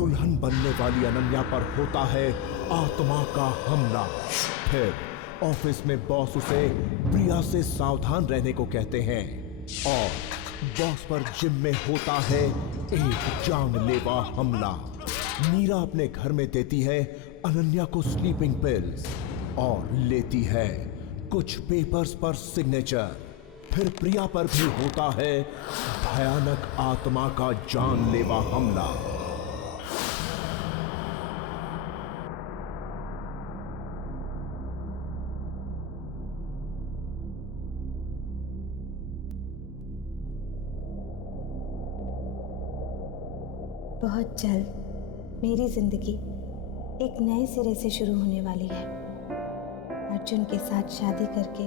दुल्हन बनने वाली अनन्या पर होता है आत्मा का हमला। फिर ऑफिस में बॉस उसे प्रिया से सावधान रहने को कहते हैं और बॉस पर जिम में होता है एक जानलेवा हमला। मीरा अपने घर में देती है अनन्या को स्लीपिंग पिल्स और लेती है कुछ पेपर्स पर सिग्नेचर। फिर प्रिया पर भी होता है भयानक आत्मा का जानलेवा हमला। बहुत जल्द मेरी जिंदगी एक नए सिरे से शुरू होने वाली है। अर्जुन के साथ शादी करके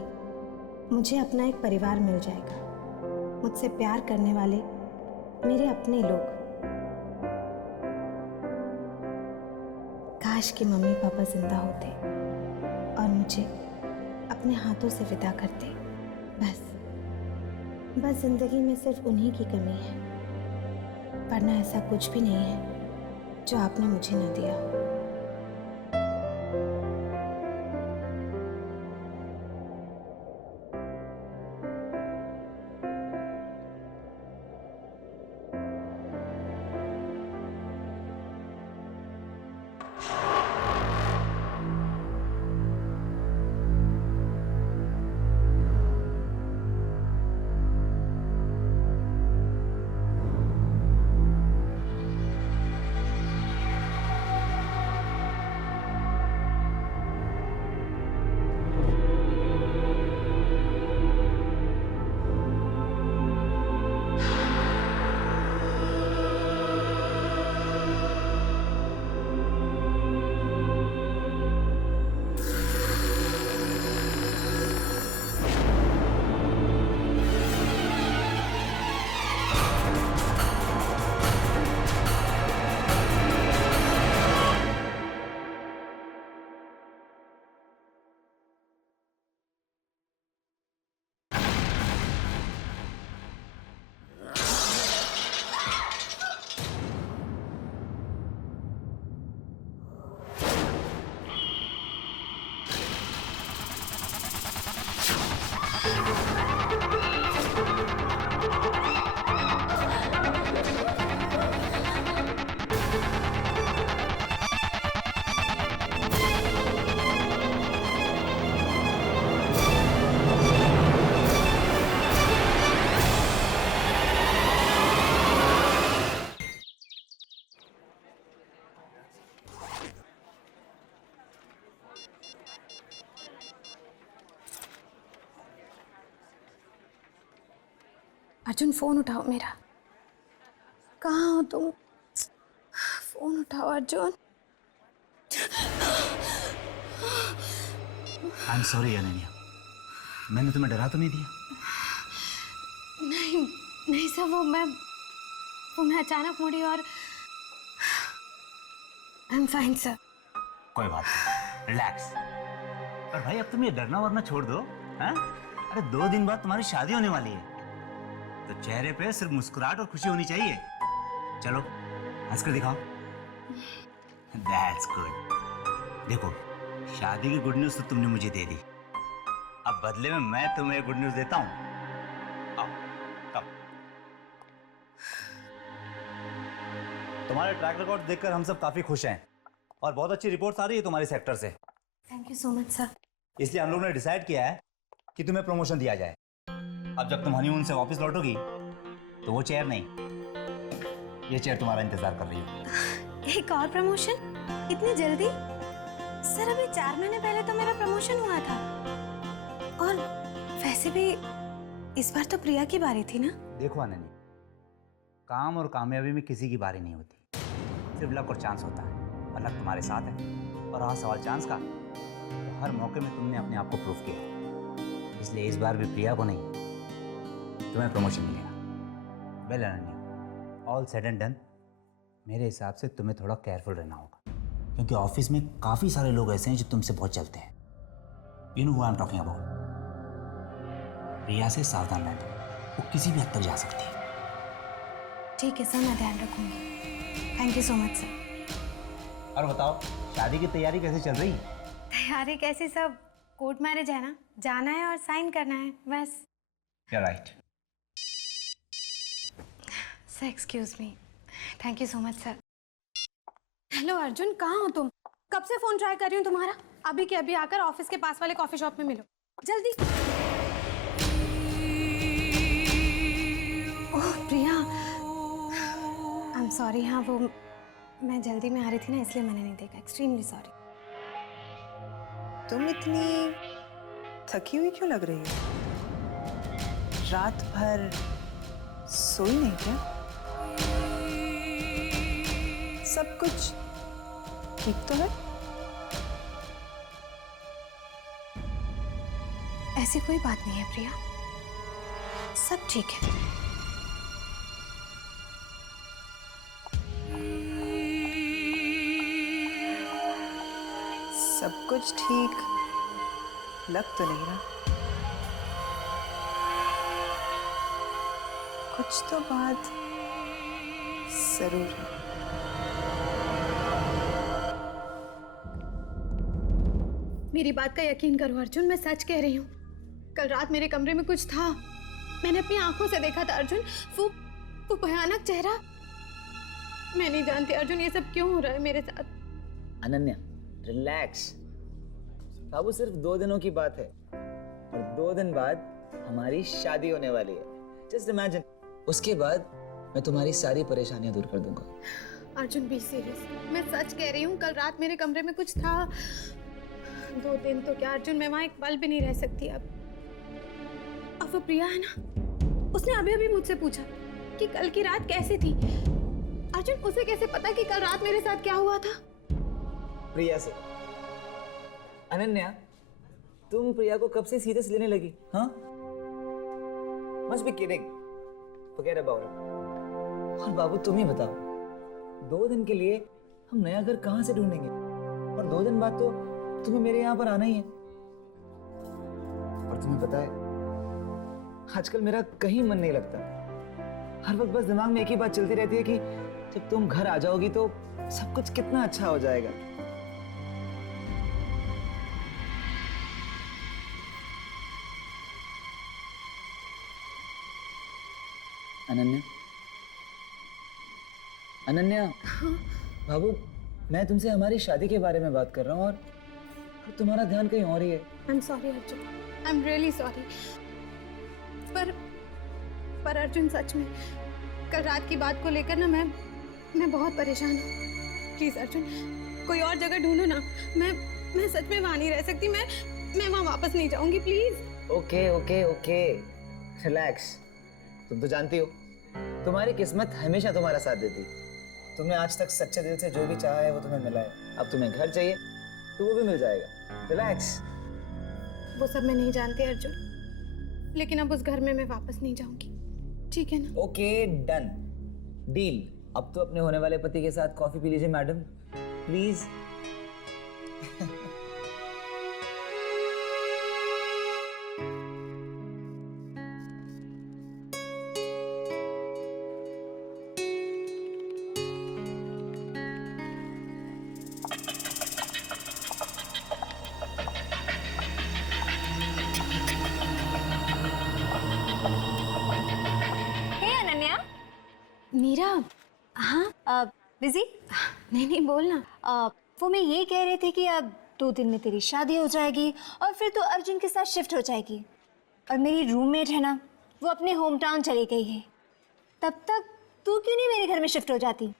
मुझे अपना एक परिवार मिल जाएगा, मुझसे प्यार करने वाले मेरे अपने लोग। काश कि मम्मी पापा जिंदा होते और मुझे अपने हाथों से विदा करते। बस जिंदगी में सिर्फ उन्हीं की कमी है, वरना ऐसा कुछ भी नहीं है जो आपने मुझे न दिया हो। अर्जुन, फोन उठाओ मेरा। कहाँ हो तुम? फोन उठाओ Arjun. I am sorry Ananya, मैंने तुम्हें डरा तो नहीं दिया? नहीं सर, वो मैं अचानक मुड़ी और आई एम फाइन सर। कोई बात नहीं, रिलैक्स। पर भाई अब तुम ये डरना वरना छोड़ दो, हैं? अरे 2 दिन बाद तुम्हारी शादी होने वाली है, तो चेहरे पे सिर्फ मुस्कुराहट और खुशी होनी चाहिए। चलो हंस कर दिखाओ। That's good। देखो, शादी की गुड न्यूज तो तुमने मुझे दे दी, अब बदले में मैं तुम्हें गुड न्यूज देता हूँ। आओ, आओ। तुम्हारे ट्रैक रिकॉर्ड देखकर हम सब काफी खुश हैं और बहुत अच्छी रिपोर्ट्स आ रही है तुम्हारे सेक्टर से। Thank you so much sir. इसलिए हम लोगों ने डिसाइड किया है कि तुम्हें प्रमोशन दिया जाए। अब जब तुम हनीमून से वापस लौटोगी तो वो चेयर नहीं, ये चेयर तुम्हारा इंतजार कर रही है। एक और प्रमोशन? इतनी जल्दी? सर अभी 4 महीने पहले तो मेरा प्रमोशन हुआ था। और वैसे भी इस बार तो प्रिया की बारी थी ना। देखो अनन्या, काम और कामयाबी में किसी की बारी नहीं होती, सिर्फ लक और चांस होता है, और लक तुम्हारे साथ है। और रहा सवाल चांस का, तो हर मौके में तुमने अपने आप को प्रूव किया, इसलिए इस बार भी प्रिया को नहीं, तुम्हें प्रमोशन मिलेगा। Well Ananya, all said and done, मेरे हिसाब से तुम्हें थोड़ा केयरफुल रहना होगा, क्योंकि ऑफिस में काफ़ी सारे लोग ऐसे हैं जो तुमसे बहुत चलते हैं। You know who I am talking about. Priya से सावधान रहना, वो किसी भी हद तक जा सकती है। ठीक है सर, मैं ध्यान रखूंगी। Thank you so much sir. और बताओ, शादी की तैयारी कैसे चल रही? तैयारी कैसी, सब कोर्ट मैरिज है ना, जाना है और साइन करना है बस। Right. Sir excuse me, thank you so much sir. Hello Arjun, कहाँ हो तुम? कब से फोन ट्राई कर रही हूँ तुम्हारा। अभी के अभी आकर ऑफिस के पास वाले कॉफी शॉप में मिलो, जल्दी। ओह प्रिया, आई एम सॉरी। हाँ वो मैं जल्दी में आ रही थी ना, इसलिए मैंने नहीं देखा। Extremely sorry. तुम इतनी थकी हुई क्यों लग रही हो? रात भर सोई नहीं क्या? सब कुछ ठीक तो है? ऐसी कोई बात नहीं है प्रिया, सब ठीक है। सब कुछ ठीक लग तो नहीं रहा। कुछ तो बात जरूर है। मेरी बात का यकीन करो अर्जुन, मैं सच कह रही हूँ। कल रात मेरे कमरे में कुछ था, मैंने अपनी आंखों से देखा था अर्जुन। वो भयानक चेहरा। मैं नहीं जानती अर्जुन ये सब क्यों हो रहा है मेरे साथ। अनन्या रिलैक्स। बाबू सिर्फ 2 दिनों की बात है और 2 दिन बाद हमारी शादी होने वाली है। जस्ट इमेजिन, उसके बाद मैं तुम्हारी सारी परेशानियां दूर कर दूंगा। अर्जुन बी सीरियस, मैं सच कह रही हूँ। कल रात मेरे कमरे में कुछ था। 2 दिन तो क्या अर्जुन, मैं वहाँ एक पल भी नहीं रह सकती अब। और वो प्रिया है ना, उसने अभी अभी मुझसे पूछा कि कल की रात कैसी थी। अर्जुन उसे कैसे पता कि कल रात मेरे साथ क्या हुआ था? प्रिया से। अनन्या, तुम प्रिया को कब से सीरियस लेने लगी? हाँ? Must be kidding. Forget about it. और बाबू तुम ही बताओ, 2 दिन के लिए हम नया घर कहाँ से ढूंढेंगे? और 2 दिन बाद तो तुम्हें मेरे यहाँ पर आना ही है। और तुम्हें पता है, आजकल मेरा कहीं मन नहीं लगता। हर वक्त बस दिमाग में एक ही बात चलती रहती है कि जब तुम घर आ जाओगी तो सब कुछ कितना अच्छा हो जाएगा। अनन्या, अनन्या। बाबू, मैं तुमसे हमारी शादी के बारे में बात कर रहा हूँ और तुम्हारा ध्यान कहीं और ही है। I am sorry Arjun, I am really sorry. पर अर्जुन सच में कल रात की बात को लेकर ना मैं बहुत परेशान हूँ। प्लीज अर्जुन, कोई और जगह ढूंढो ना। मैं सच में वहाँ नहीं रह सकती। मैं वहाँ वापस नहीं जाऊंगी, please. Okay okay okay, relax. तुम तो जानती हो, तुम्हारी किस्मत हमेशा तुम्हारा साथ देती। तुमने आज तक सच्चे दिल से जो भी चाहा है वो तुम्हें मिला है। अब तुम्हें घर चाहिए तो वो भी मिल जाएगा। रिलैक्स। वो सब मैं नहीं जानती अर्जुन, लेकिन अब उस घर में मैं वापस नहीं जाऊंगी, ठीक है ना? Okay done, deal. अब तो अपने होने वाले पति के साथ कॉफी पी लीजिए मैडम, प्लीज। मीरा। हाँ बिजी? नहीं बोलना। वो मैं ये कह रही थी कि अब 2 दिन में तेरी शादी हो जाएगी और फिर तो अर्जुन के साथ शिफ्ट हो जाएगी। और मेरी रूममेट है ना, वो अपने होम टाउन चली गई है। तब तक तू क्यों नहीं मेरे घर में शिफ्ट हो जाती?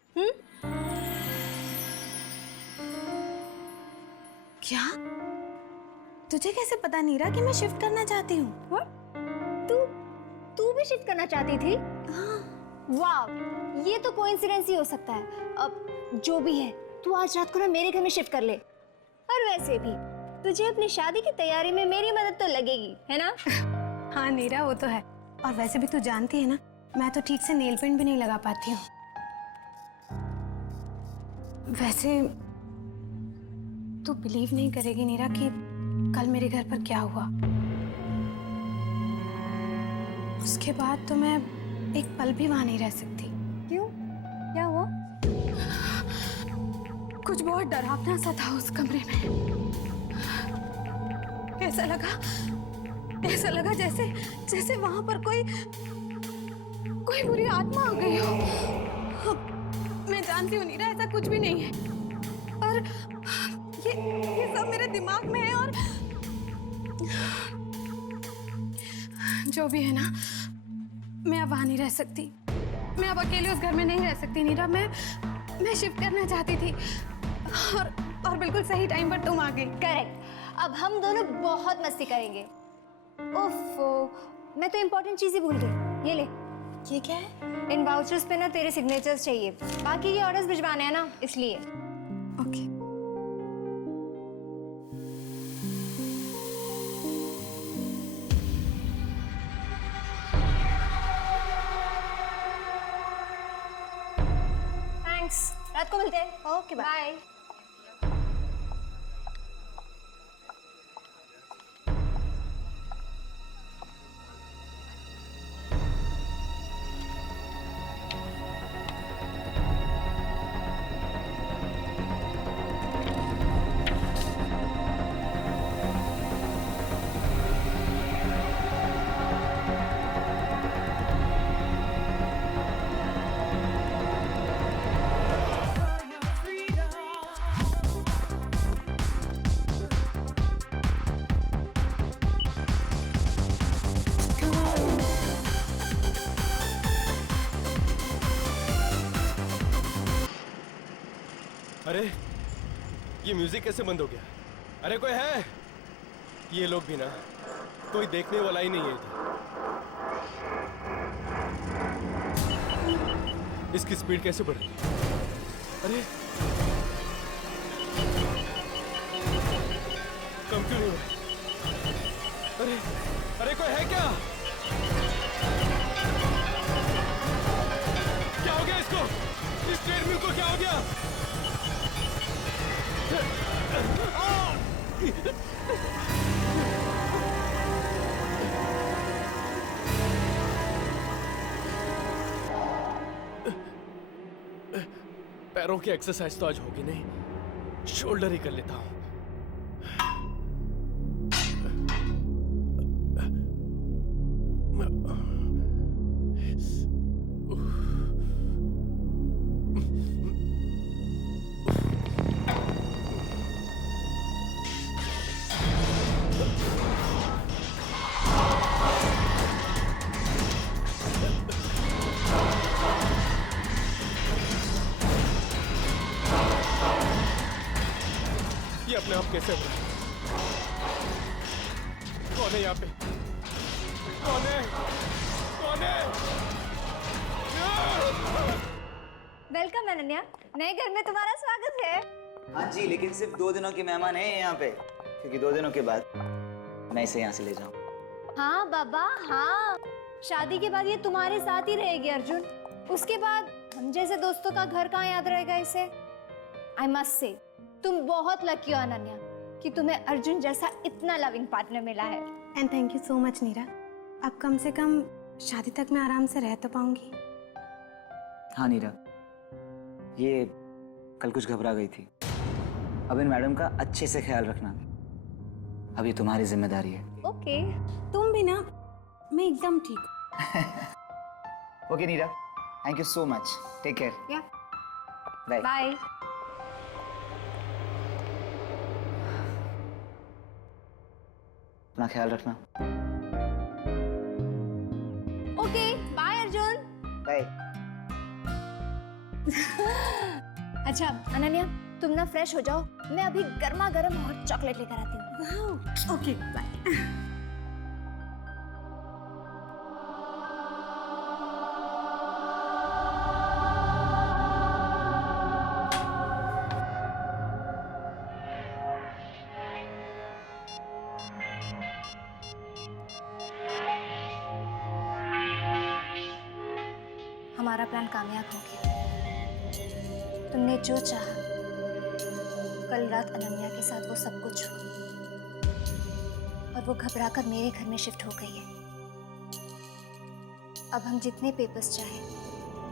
क्या? तुझे कैसे पता नीरा कि मैं शिफ्ट करना चाहती हूँ? तू भी शिफ्ट करना चाहती थी? हाँ। वाह, ये तो कोइंसिडेंस ही हो सकता है। अब जो भी है, तू आज रात को ना मेरे घर में शिफ्ट कर ले। और वैसे भी तुझे अपनी शादी की तैयारी में मेरी मदद तो लगेगी, है ना? हाँ नीरा, वो तो है। और वैसे भी तू जानती है ना, मैं तो ठीक से नेल पेंट भी नहीं लगा पाती हूँ। वैसे तू बिलीव नहीं करेगी नीरा कि कल मेरे घर पर क्या हुआ। उसके बाद तो मैं एक पल भी वहां नहीं रह सकती। क्यों? क्या हुआ? कुछ बहुत डरावना सा था उस कमरे में। ऐसा लगा जैसे वहां पर कोई बुरी आत्मा आ गई हो। मैं जानती हूँ नीरा, ऐसा कुछ भी नहीं है, पर ये सब मेरे दिमाग में है। और जो भी है ना, मैं अब वहां नहीं रह सकती। मैं अब अकेले उस घर में नहीं रह सकती नीरा। मैं शिफ्ट करना चाहती थी और बिल्कुल सही टाइम पर तुम आ गई। करेक्ट। अब हम दोनों बहुत मस्ती करेंगे। ओफो, मैं तो इम्पोर्टेंट चीज ही भूल गई। ये ले। ये क्या है? इन वाउचर्स पे ना तेरे सिग्नेचर्स चाहिए, बाकी ये ऑर्डर्स भिजवाने हैं ना, इसलिए। ओके। थैंक्स, रात को मिलते हैं। Okay, bye. अरे ये म्यूजिक कैसे बंद हो गया? अरे कोई है? ये लोग भी ना, कोई देखने वाला ही नहीं है इधर। इसकी स्पीड कैसे बढ़ रही है? अरे कम क्यों नहीं हो रहा? अरे कोई है क्या? क्या हो गया इसको? इस ट्रेडमिल को क्या हो गया? पैरों की एक्सरसाइज तो आज होगी नहीं, शोल्डर ही कर लेता हूं। ये अपने आप कैसे हो रहा है? कौन है यहाँ पे? कौन है? कौन है? वेलकम अनन्या, नए घर में तुम्हारा स्वागत है। हाँ जी, लेकिन सिर्फ 2 दिनों के मेहमान हैं यहाँ पे, क्योंकि 2 दिनों के बाद मैं इसे यहाँ से ले जाऊँ। हाँ बाबा हाँ, शादी के बाद ये तुम्हारे साथ ही रहेगी अर्जुन। उसके बाद हम जैसे दोस्तों का घर कहाँ याद रहेगा इसे। आई मस्ट से तुम बहुत लकी हो अनन्या कि तुम्हें अर्जुन जैसा इतना लविंग पार्टनर मिला है। And thank you so much Neera. अब कम से कम शादी तक मैं आराम से रह तो पाऊंगी। हाँ नीरा, ये कल कुछ घबरा गई थी। अब इन मैडम का अच्छे से ख्याल रखना, अब ये तुम्हारी जिम्मेदारी है। ओके। तुम भी ना, मैं एकदम ठीक हूँ। Okay Neera, thank you so much. Take care. Yeah bye. Bye. अपना ख्याल रखना। Okay bye Arjun. बाय। अच्छा अनन्या, तुम ना फ्रेश हो जाओ, मैं अभी गर्मा गर्म हॉट चॉकलेट लेकर आती हूँ। Okay bye. हमारा प्लान कामयाब हो गया। तुमने जो चाहा, कल रात अनन्या के साथ वो सब कुछ हुआ और वो घबराकर मेरे घर में शिफ्ट हो गई है। अब हम जितने पेपर्स चाहे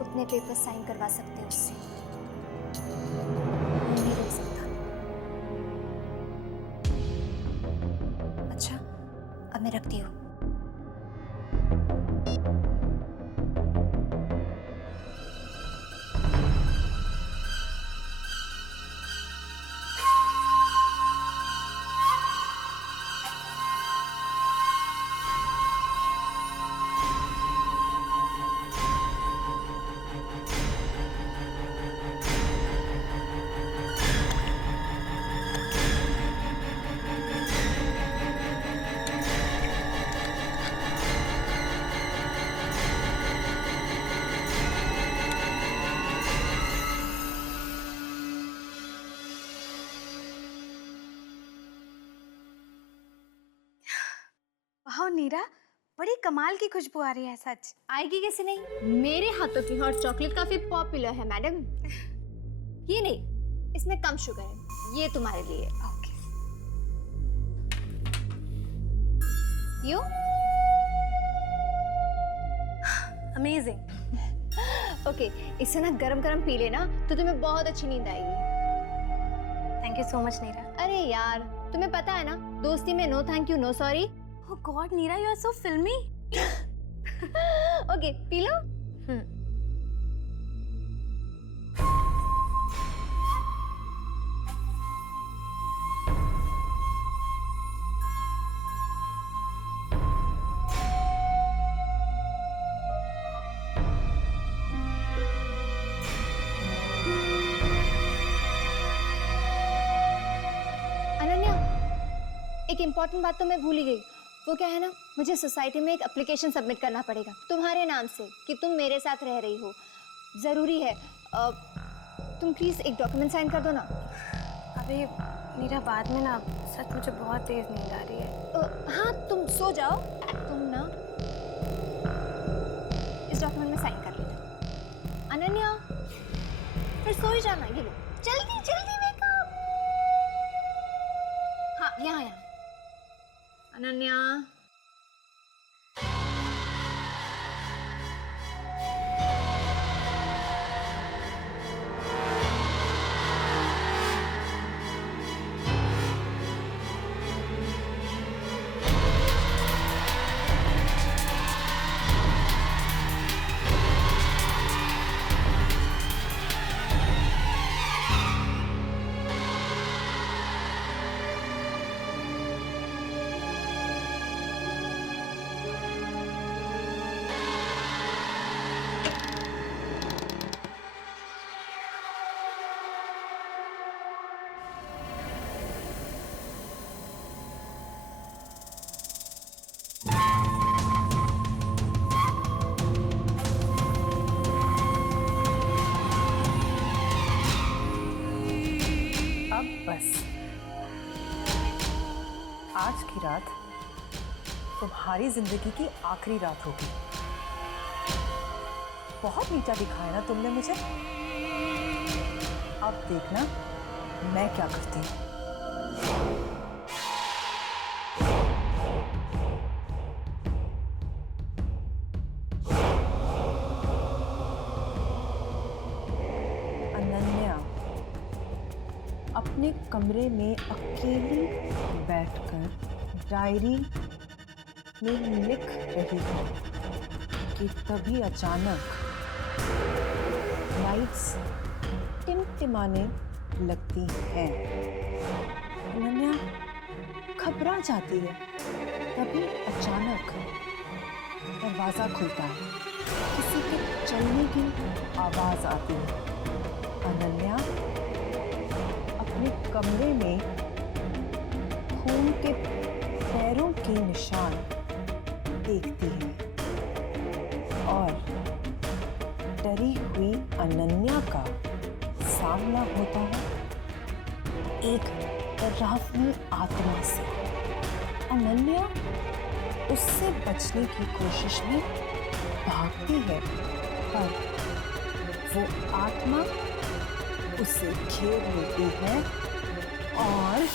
उतने पेपर्स साइन करवा सकते हैं उससे। मेरे अब मैं रखती हूँ। वाह नीरा, बड़ी कमाल की खुशबू आ रही है सच। आएगी कैसे नहीं, मेरे हाथों की हॉट चॉकलेट काफी पॉपुलर है मैडम। ये नहीं, इसमें कम शुगर है, ये तुम्हारे लिए। ओके। You amazing. ओके, इसे ना गरम गरम पी लेना तो तुम्हें बहुत अच्छी नींद आएगी। Thank you so much Neera. अरे यार, तुम्हें पता है ना, दोस्ती में no thank you no sorry. Oh God Neera, you are so filmy. Okay, P low. Ananya, एक इम्पॉर्टेंट बात तो मैं भूल ही गई। वो क्या है ना, मुझे सोसाइटी में एक एप्लीकेशन सबमिट करना पड़ेगा तुम्हारे नाम से कि तुम मेरे साथ रह रही हो। ज़रूरी है, तुम प्लीज़ एक डॉक्यूमेंट साइन कर दो ना। अभी नीरा, बाद में ना सच मुझे बहुत तेज नींद आ रही है। हाँ, तुम सो जाओ। तुम ना इस डॉक्यूमेंट में साइन कर लेना। अनन्या, फिर सो ही जाना। ये लो, जल्दी जल्दी वेकअप। हाँ, यहाँ यहाँ। अनन्या, अब बस आज की रात तुम्हारी जिंदगी की आखिरी रात होगी। बहुत नीचा दिखाया ना तुमने मुझे। अब देखना मैं क्या करती हूँ। अनन्या अपने कमरे में अकेली बैठकर डायरी में लिख रही है कि तभी अचानक लाइट्स टिमटिमाने लगती हैं। अनन्या घबरा जाती है। तभी अचानक दरवाजा खुलता है, किसी के चलने की आवाज आती है। अनन्या अपने कमरे में खून के पैरों के निशान देखती है और डरी हुई अनन्या का सामना होता है एक डरावनी आत्मा से। अनन्या उससे बचने की कोशिश में भागती है, पर वो आत्मा उसे घेर लेती है और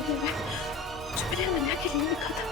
वो मैं जो मैंने अनन्या के लिए लिखा था।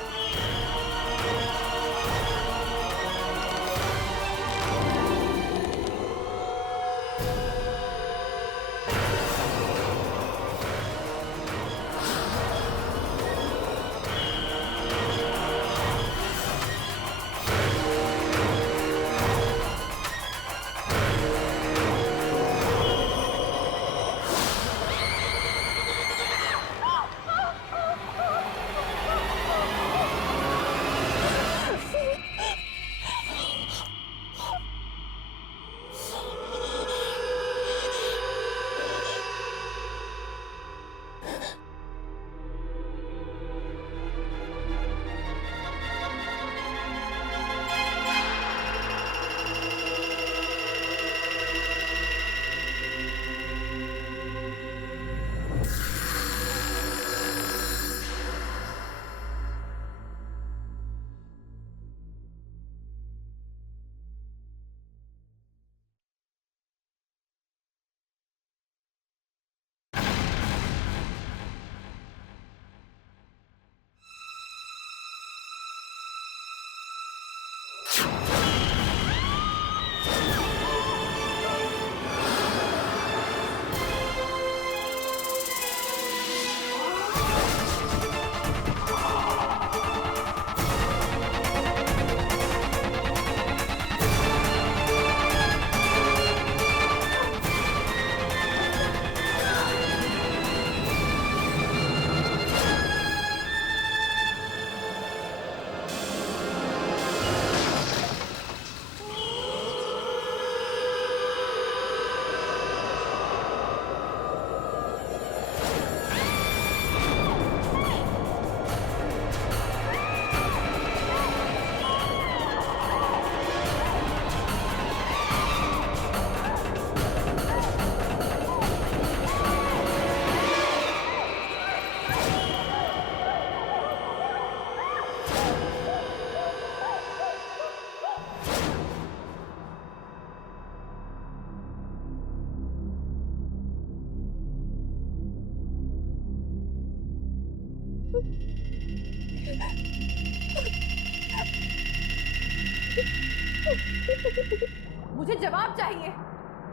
मुझे जवाब चाहिए।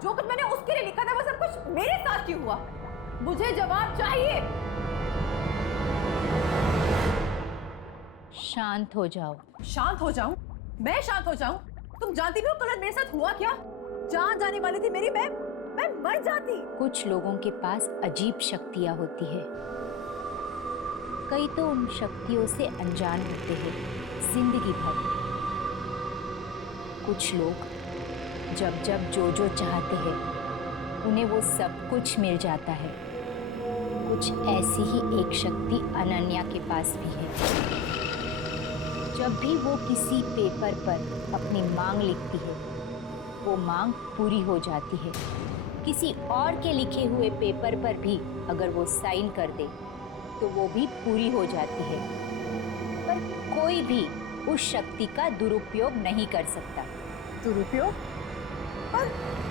जो कुछ मैंने उसके लिए लिखा था वो सब कुछ मेरे साथ क्यों हुआ? मुझे जवाब चाहिए। शांत हो जाओ। शांत हो जाऊं? मैं शांत हो जाऊं? तुम जानती भी हो कल मेरे साथ हुआ क्या? जान जाने वाली थी मेरी, मैं मर जाती। कुछ लोगों के पास अजीब शक्तियां होती है, कई तो उन शक्तियों से अनजान होते हैं जिंदगी भर। कुछ लोग जब जब जो चाहते हैं उन्हें वो सब कुछ मिल जाता है। कुछ ऐसी ही एक शक्ति अनन्या के पास भी है। जब भी वो किसी पेपर पर अपनी मांग लिखती है वो मांग पूरी हो जाती है। किसी और के लिखे हुए पेपर पर भी अगर वो साइन कर दे तो वो भी पूरी हो जाती है। पर कोई भी उस शक्ति का दुरुपयोग नहीं कर सकता। दुरुपयोग? पर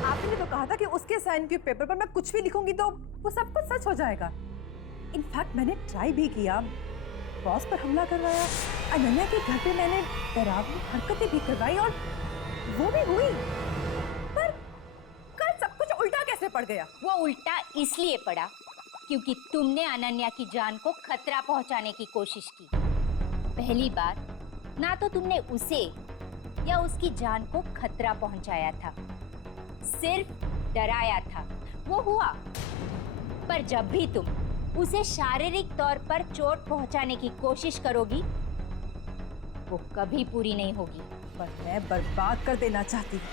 आपने तो कहा था कि उसके साइन के पेपर पर मैं कुछ भी लिखूंगी तो वो सब कुछ सच हो जाएगा। इनफैक्ट मैंने ट्राई भी किया, बॉस पर हमला करवाया, अनन्या के घर पे मैंने डरावनी हरकतें भी करवाई और वो भी हुई। पर कल सब कुछ उल्टा कैसे पड़ गया? वो उल्टा इसलिए पड़ा क्योंकि तुमने अनन्या की जान को खतरा पहुंचाने की कोशिश की। पहली बार ना तो तुमने उसे या उसकी जान को खतरा पहुंचाया था, सिर्फ डराया था, वो हुआ। पर जब भी तुम उसे शारीरिक तौर पर चोट पहुंचाने की कोशिश करोगी वो कभी पूरी नहीं होगी। पर मैं बर्बाद कर देना चाहती हूँ,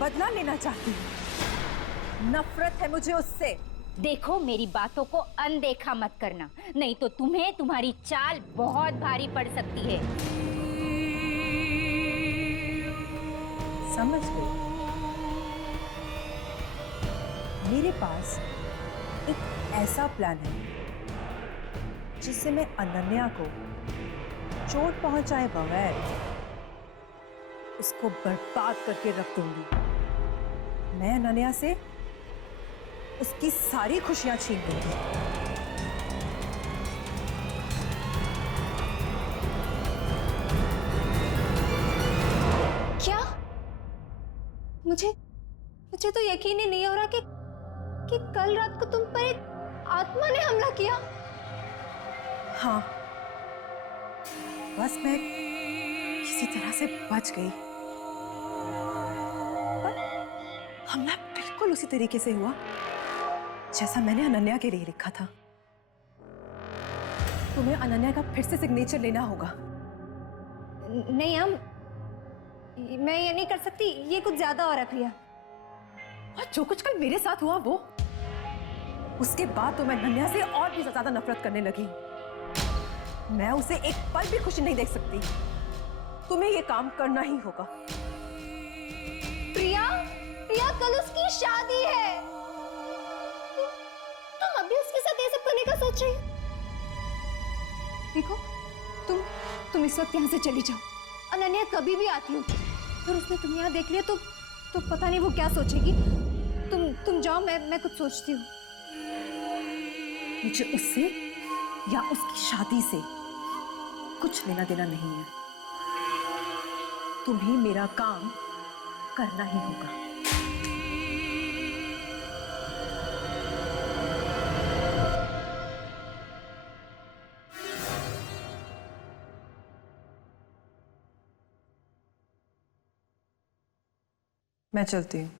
बदला लेना चाहती हूँ। नफरत है मुझे उससे। देखो, मेरी बातों को अनदेखा मत करना, नहीं तो तुम्हें तुम्हारी चाल बहुत भारी पड़ सकती है। समझ गई। मेरे पास एक ऐसा प्लान है जिससे मैं अनन्या को चोट पहुंचाए बगैर उसको बर्बाद करके रख दूंगी। मैं अनन्या से उसकी सारी खुशियां छीन लूंगी। मुझे तो यकीन ही नहीं हो रहा कि कल रात को तुम पर एक आत्मा ने हमला किया। हाँ, बस मैं किसी तरह से बच गई। पर हमला बिल्कुल उसी तरीके से हुआ जैसा मैंने अनन्या के लिए लिखा था। तुम्हें अनन्या का फिर से सिग्नेचर लेना होगा। नहीं मैं ये नहीं कर सकती, ये कुछ ज्यादा हो रहा है प्रिया। और जो कुछ कल मेरे साथ हुआ वो, उसके बाद तो मैं अनन्या से और भी ज्यादा नफरत करने लगी। मैं उसे एक पल भी खुशी नहीं देख सकती। तुम्हें ये काम करना ही होगा। प्रिया कल उसकी शादी है। तुम अभी उसके साथ ये सब करने का सोच रही हो? देखो तुम इस वक्त यहाँ से चली जाओ। अनन्या कभी भी आती हो, अगर उसने तुम्हें यहाँ देख लिया तो पता नहीं वो क्या सोचेगी। तुम जाओ, मैं कुछ सोचती हूँ। मुझे उससे या उसकी शादी से कुछ लेना देना नहीं है। तुम्हें मेरा काम करना ही होगा। मैं चलती हूँ।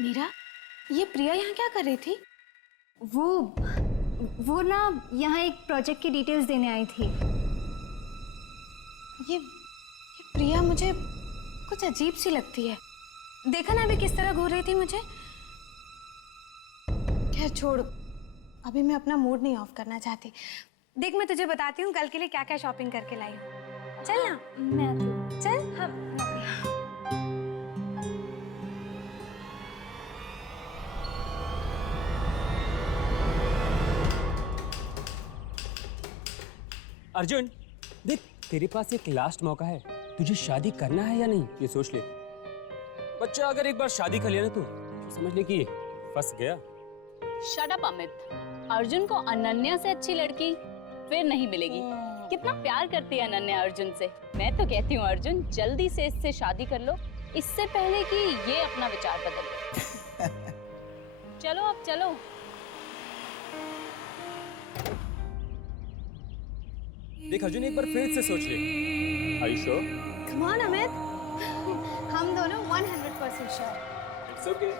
मीरा, ये प्रिया यहाँ क्या कर रही थी? वो ना यहाँ एक प्रोजेक्ट की डिटेल्स देने आई थी। ये प्रिया मुझे कुछ अजीब सी लगती है। देखा ना अभी किस तरह घूर रही थी मुझे। खैर छोड़, अभी मैं अपना मूड नहीं ऑफ करना चाहती। देख मैं तुझे बताती हूँ कल के लिए क्या क्या शॉपिंग करके लाई हूँ। चल ना, मैं आती हूँ। चल। हाँ। अर्जुन देख, तेरे पास एक लास्ट मौका है। तुझे शादी करना है या नहीं ये सोच ले। बच्चा अगर एक बार शादी कर लिया ना तो समझ ले कि फंस गया। Shut up Amit. अर्जुन को अनन्या से अच्छी लड़की फिर नहीं मिलेगी। कितना प्यार करती है अनन्या अर्जुन से। मैं तो कहती हूँ अर्जुन जल्दी से इससे शादी कर लो, इससे पहले कि ये अपना विचार बदल ले। चलो अब चलो। देख अर्जुन, एक बार फिर से सोच ले। Are you sure? Come on Amit, हम दोनों 100% sure. It's okay.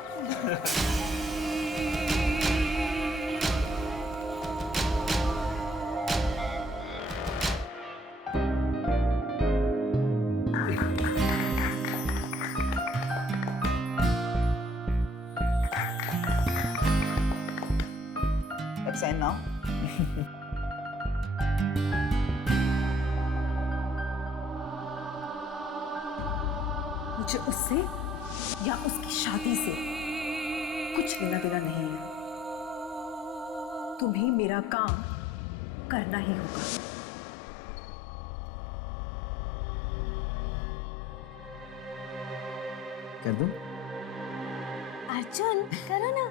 Let's sign now. मुझे उससे या उसकी शादी से कुछ लेना देना नहीं है। तुम्हें मेरा काम करना ही होगा। कर दूं? अर्जुन करो ना।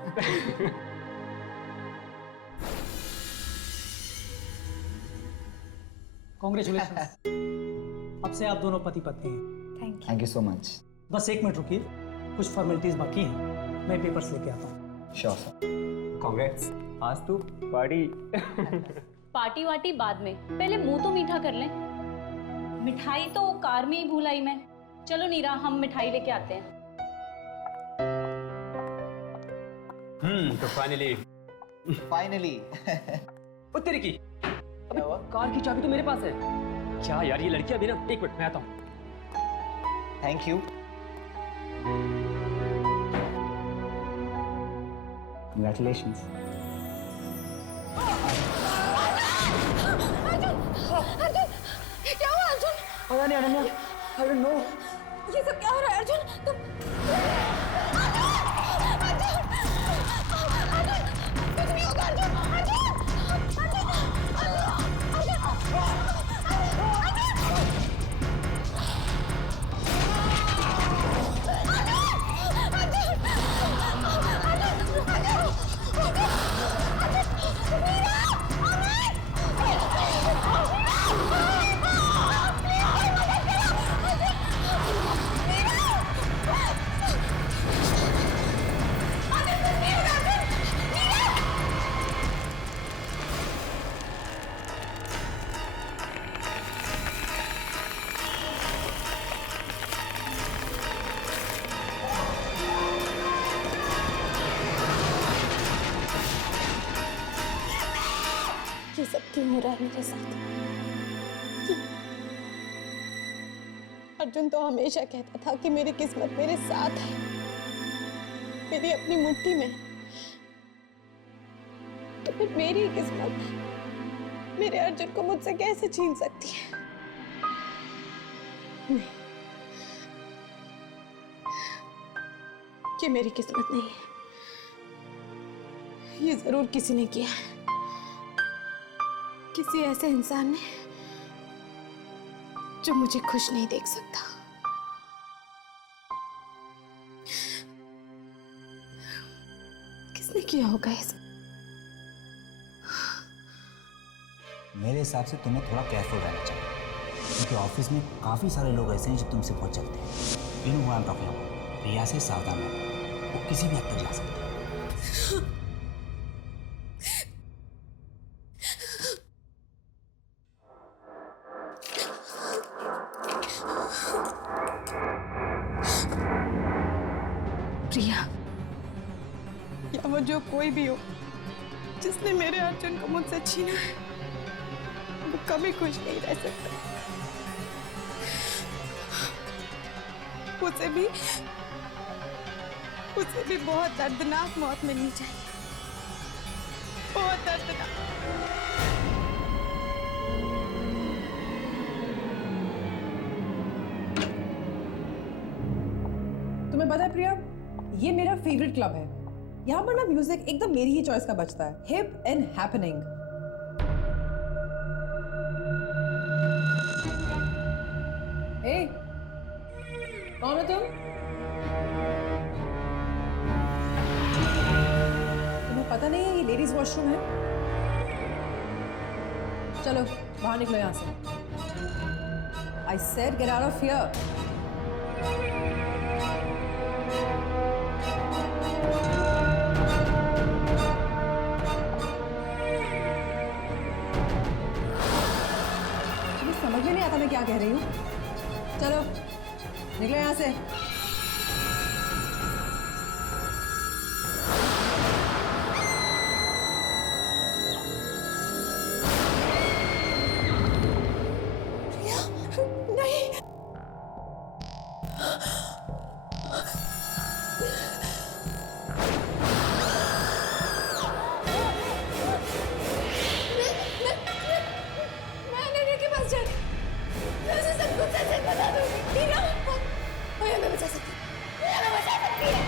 कॉन्ग्रेचुलेशंस। अब से आप दोनों पति पत्नी हैं। Thank you so much. बस 1 मिनट रुकिए, कुछ फॉर्मेलिटीज बाकी हैं, मैं पेपर्स लेके आता हूँ। Sure sir. Congrats. आज तो पार्टी। पार्टी वार्टी बाद में, पहले मुंह तो मीठा कर लें। मिठाई तो कार में ही भूल आई मैं। चलो नीरा, हम मिठाई लेके आते हैं। तो फाइनली। Finally. ओ तेरी की। अबे कार की चाबी तो मेरे पास है। क्या यार, ये लड़की अभी ना, 1 मिनट मैं आता हूँ। Thank you. Congratulations. क्या हुआ अर्जुन? पता नहीं अनन्या, I don't know. ये सब क्या हो रहा है अर्जुन? तुम कुछ नहीं होगा अर्जुन। ये सब क्यों हो रहा है मेरे साथ? क्यों? अर्जुन तो हमेशा कहता था कि मेरी किस्मत मेरे साथ है, मेरी अपनी मुट्ठी में। तो फिर मेरी किस्मत मेरे अर्जुन को मुझसे कैसे छीन सकती है? नहीं, ये मेरी किस्मत नहीं है। ये जरूर किसी ने किया है, किसी ऐसे इंसान ने जो मुझे खुश नहीं देख सकता। किसने किया होगा ये सब? मेरे हिसाब से तुम्हें थोड़ा केयरफुल रहना चाहिए, क्योंकि ऑफिस में काफ़ी सारे लोग ऐसे हैं जो तुमसे बहुत चलते हैं। You know what I am talking about. Priya से सावधान रहना, वो किसी भी हद तक जा सकती है। प्रिया या वो जो कोई भी हो जिसने मेरे अर्जुन को मुझसे छीना है, वो कभी खुश नहीं रह सकता। उसे भी बहुत दर्दनाक मौत मिलनी चाहिए, बहुत दर्दनाक। तुम्हें पता है प्रिया, ये मेरा फेवरेट क्लब है। यहाँ पर ना म्यूजिक एकदम मेरी ही चॉइस का बजता है, हिप एंड हैपनिंग। हे, कौन हो तुम? तुम्हें पता नहीं है ये लेडीज वॉशरूम है? चलो बाहर निकलो यहाँ से। I said get out of here. समझ में नहीं आता मैं क्या कह रही हूँ। चलो निकलो यहाँ से। नहीं, मैं अनन्या के पास जाके मैं उसे सब कुछ सच बता दूंगी। टीना, वो हमें बचा सकती है, वो हमें बचा सकती है।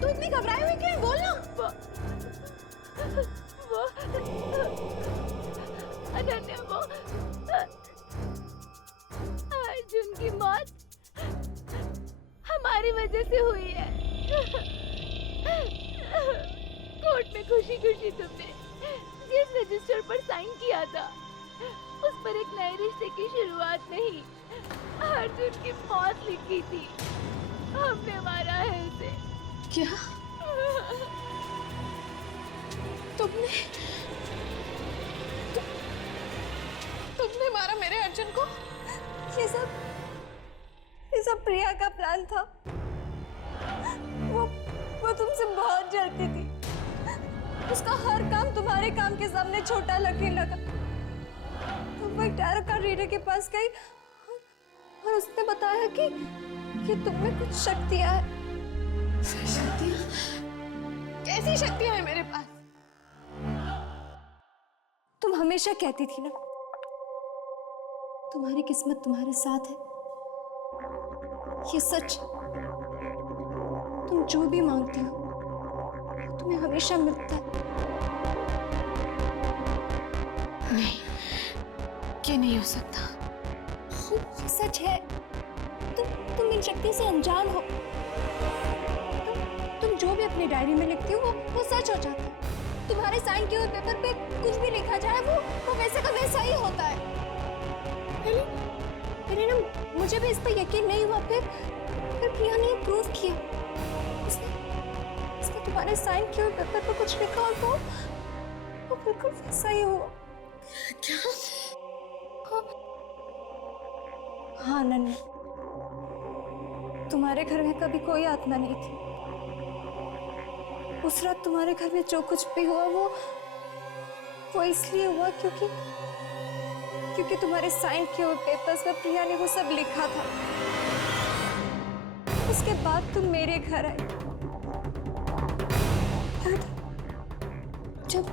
तू इतनी घबराई हुई क्यों है? बोल ना। वो अनन्या, वो अर्जुन की मौत हमारी वजह से हुई है। कोर्ट में खुशी खुशी तुमने जिस रजिस्टर पर साइन किया था, उस पर एक नए रिश्ते की शुरुआत नहीं, हर अर्जुन की मौत लिखी थी। हमने मारा है उसे। क्या? तुमने तुमने मारा मेरे अर्जुन को? ये सब प्रिया का प्लान था। वो तुमसे बहुत जलती थी। उसका हर काम तुम्हारे काम के सामने छोटा लगने लगा। तो वो एक टैरो कार्ड रीडर के पास गई और उसने बताया कि तुम में कुछ शक्तियां है। शक्तियाँ? कैसी शक्तियाँ हैं मेरे पास? तुम हमेशा कहती थी ना, तुम्हारी किस्मत तुम्हारे साथ है। ये सच। तुम जो भी मांगती हो तुम्हें हमेशा मिलता है। नहीं, ये नहीं हो सकता। ये सच है। तुम इन शक्तियों से अनजान हो। तुम जो भी अपनी डायरी में लिखती हो वो सच हो जाता है। तुम्हारे साइन किए हुए पेपर पे कुछ भी लिखा जाए वो वैसे का वैसा ही होता है। पहले ना मुझे भी इस पर यकीन नहीं हुआ, फिर प्रिया ने प्रूव किया। उसने तुम्हारे साइन किए हुए पेपर पर कुछ लिखा और वो बिल्कुल वैसा ही हुआ। क्या? हाँ नन्ही, तुम्हारे घर में कभी कोई आत्मा नहीं थी। उस रात तुम्हारे घर में जो कुछ भी हुआ वो इसलिए हुआ क्योंकि तुम्हारे साइन किए हुए पेपर्स पर प्रिया ने वो सब लिखा था। उसके बाद तुम मेरे घर आए। जब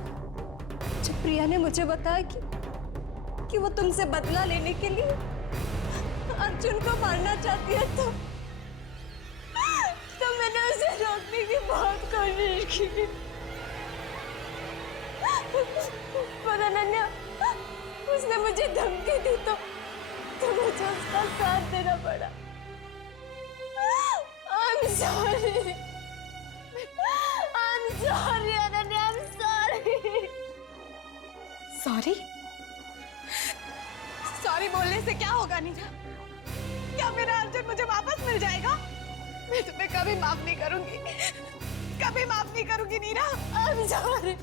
प्रिया ने मुझे बताया कि वो तुमसे बदला लेने के लिए अर्जुन को मारना चाहती है, तो मैंने उसे रोकने की बहुत कोशिश की। पर अनन्या, उसने मुझे धमकी दी तो मुझे उसका साथ देना पड़ा। I'm sorry Ananya, I'm sorry। Sorry बोलने से क्या होगा नीरा? क्या मेरा अर्जुन मुझे वापस मिल जाएगा? मैं तुम्हें कभी माफ नहीं करूंगी, कभी माफ नहीं करूंगी नीरा। I'm sorry,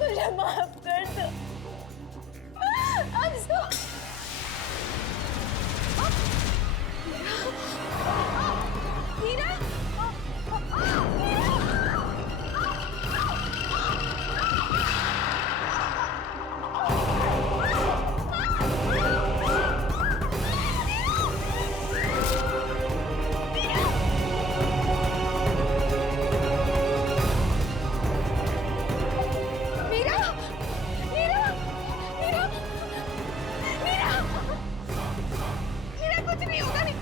मुझे माफ कर दो। I'm sorry। नीरा, कुछ नहीं होगा। नहीं,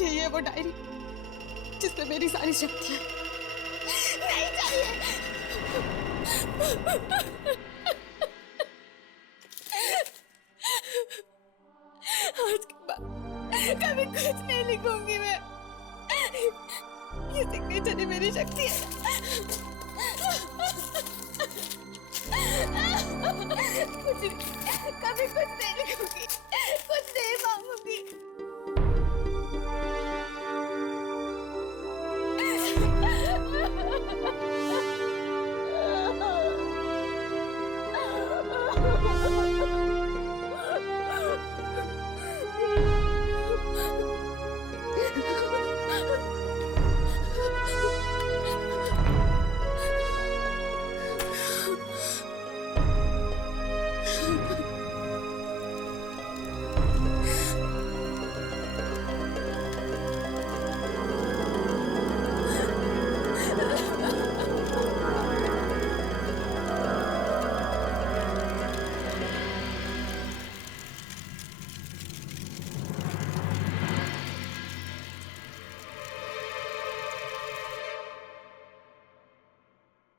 यही है वो डायरी जिसमें मेरी सारी शक्तियां। नहीं चाहिए।